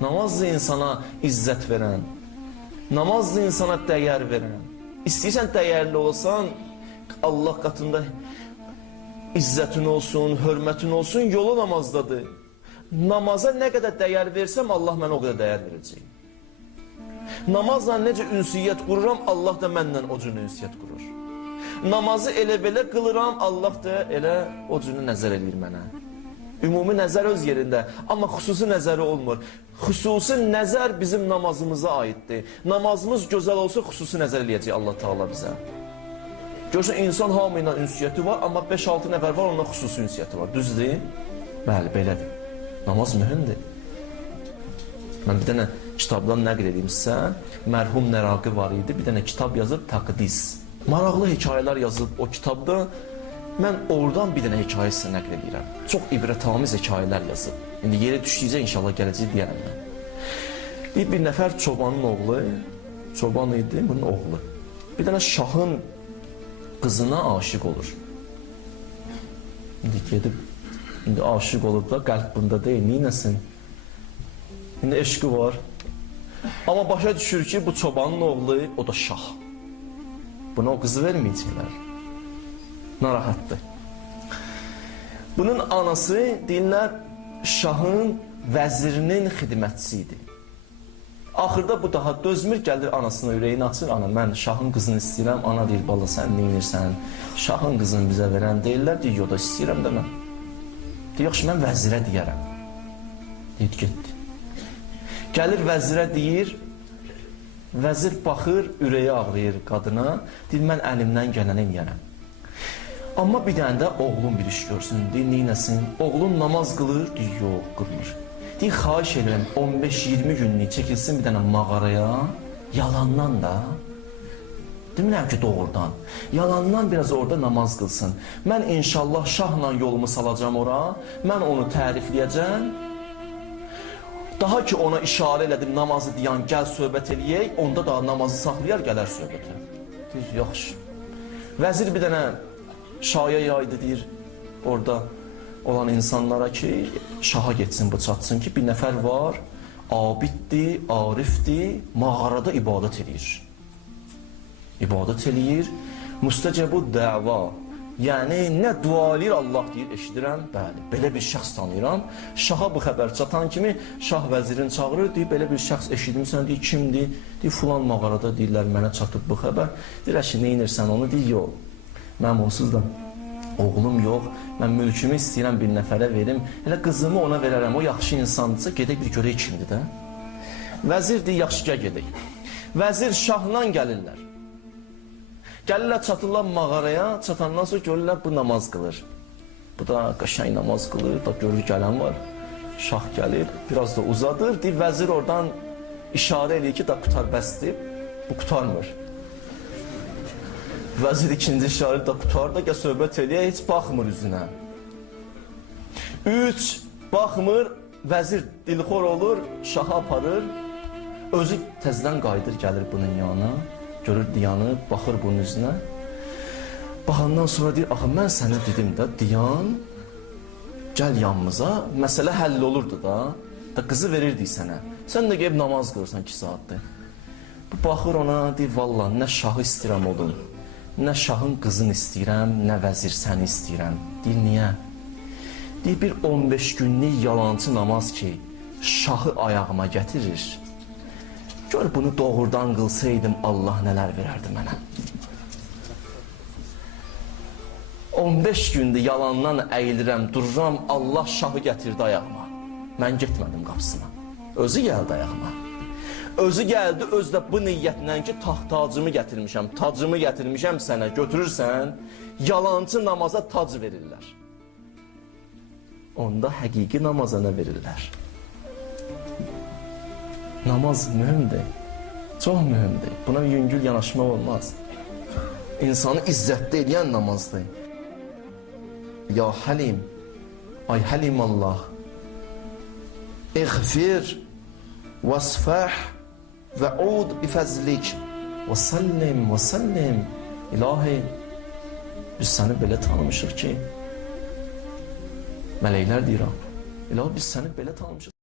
Namazdır insana izzət verən, namazdır insana dəyər verən. İstəyirsən dəyərli olsan, Allah qatında izzətin olsun, hörmətin olsun, yolu namazdadır. Namaza nə qədər dəyər versəm, Allah mənə o qədər dəyər verəcək. Namazla necə ünsiyyət qururam, Allah da məndən o cür ünsiyyət qurur. Namazı elə belə qılıram, Allah da elə o cür nəzər edir mənə. Ümumi nəzər öz yerində, amma xüsusi nəzəri olmur. Xüsusi nəzər bizim namazımıza aiddir. Namazımız gözəl olsa xüsusi nəzər eləyəcək Allah Taala bizə. Görürsən, insan hamı ilə ünsiyyəti var, amma 5-6 nəfər var, onunla xüsusi ünsiyyəti var. Düzdür? Bəli, belədir. Namaz mühümdür. Mən bir dənə kitabdan nəql edeyim sizə. Mərhum Nəraqi var idi, bir dənə kitab yazıb, Təqdis. Maraqlı hekayələr yazıb o kitabda. Mən oradan bir dənə hekayə sizə nəql edirəm. Çox ibrətamiz hekayələr yazıb. İndi yeri düşdükcə inşallah gələcək deyərəm mən. Bir nəfər çobanın oğlu, çoban idi, bunun oğlu. Bir dənə şahın qızına aşiq olur. İndi gedib, indi aşiq olub da, qəlb bunda deyil, neynəsin? İndi eşqi var. Amma başa düşür ki, bu çobanın oğlu, o da şah. Buna o qızı verməyəcəklər. Narahatdır. Bunun anası deyirlər şahın vəzirinin xidmətçisi idi. Axırda bu daha dözmür, gəlir anasına ürəyini açır. Ana, mən şahın qızını istəyirəm. Ana deyir, bala sən neynirsən? Şahın qızını bizə verən deyirlər. Deyir, yox da istəyirəm də mən. Deyir, yaxşı, mən vəzirə deyərəm. Deyir, getdi. Gəlir vəzirə deyir. Vəzir baxır, ürəyi ağrıyır qadına. Deyir, mən əlimdən gələni eləyərəm. Amma bir dənə də oğlum bir iş görsün. Deyir, neynəsin? Oğlum namaz qılır. Deyir, yox, qılmır. Deyir, xahiş edirəm, 15-20 günlük çəkilsin bir dənə mağaraya. Yalandan da. Demirəm ki, doğrudan. Yalandan biraz orada namaz qılsın. Mən inşallah şahla yolumu salacam ora. Mən onu tərifləyəcəm. Daha ki ona işarə elədim, namazı deyən, gəl söhbət eləyək, onda da namazı saxlayar, gələr söhbətə. Deyir, yaxşı. Vəzir bir dənə şaya yaydı, deyir, orada olan insanlara ki, şaha getsin, bu çatsın ki, bir nəfər var, abiddir, arifdir, mağarada ibadət eləyir. İbadət eləyir, müstəcəbu dəva. Yəni, nə dua eləyir, Allah deyir, eşidirəm, bəli, belə bir şəxs tanıyıram. Şaha bu xəbər çatan kimi, şah vəzirin çağırır, deyir, belə bir şəxs eşitmirsən, deyir, kimdir? Deyir, filan mağarada deyirlər, mənə çatıb bu xəbər. Deyir, əşi, neynirsən onu? Deyir, yox, mənim onsuz da oğlum yox, mən mülkümü istəyirəm bir nəfərə verim, elə qızımı ona verərəm, o yaxşı insandırsa, gedək bir görək kimdir də. Vəzir deyir, yaxşı, gəl gedək. Vəzir şahla gəlirlər. Gəlirlər, çatırlar mağaraya, çatandan sonra görürlər, bu namaz qılır. Bu da qəşəng namaz qılır, da görür gələn var. Şah gəlir, biraz da uzadır, deyir, vəzir oradan işarə eləyir ki, da qutar bəsdir, bu qutarmır. Vəzir ikinci işarə da qutar da, gəl söhbət eləyir, heç baxmır üzünə. 3, baxmır, vəzir dilxor olur, şaha aparır, özü təzdən qayıdır, gəlir bunun yanına. Görür Diyanı, baxır bunun üzünə. Baxandan sonra deyir, axı mən sənə dedim də, Diyan, gəl yanımıza, məsələ həll olurdu da. Da qızı verirdik sənə. Sən də gəlib namaz qılırsan 2 saatdır. Bu baxır ona, deyir, valla, nə şahı istəyirəm oğlum, nə şahın qızını istəyirəm, nə vəzir səni istəyirəm. Deyir, niyə? Deyir, bir 15 günlük yalancı namaz ki, şahı ayağıma gətirir. Gör, bunu doğrudan qılsaydım, Allah nələr verərdi mənə. 15 gündür yalandan əyilirəm, dururam, Allah şahı gətirdi ayağıma. Mən getmədim qapısına. Özü gəldi ayağıma. Özü gəldi, öz də bu niyyətlə ki, taxt-tacımı gətirmişəm, tacımı gətirmişəm sənə, götürürsən, yalancı namaza tac verirlər. Onda həqiqi namaza nə verirlər? Namaz mühümdür, çox mühümdür. Buna yüngül yanaşmaq olmaz. İnsanı izzətdə eləyən namazdır. Ya Həlim, ay Həlim Allah, İğfir, vəsfəh, və ud bifəzlik, və səllim, İlahi, biz səni belə tanımışıq ki, mələklər deyirəm, İlahi, biz səni belə tanımışıq.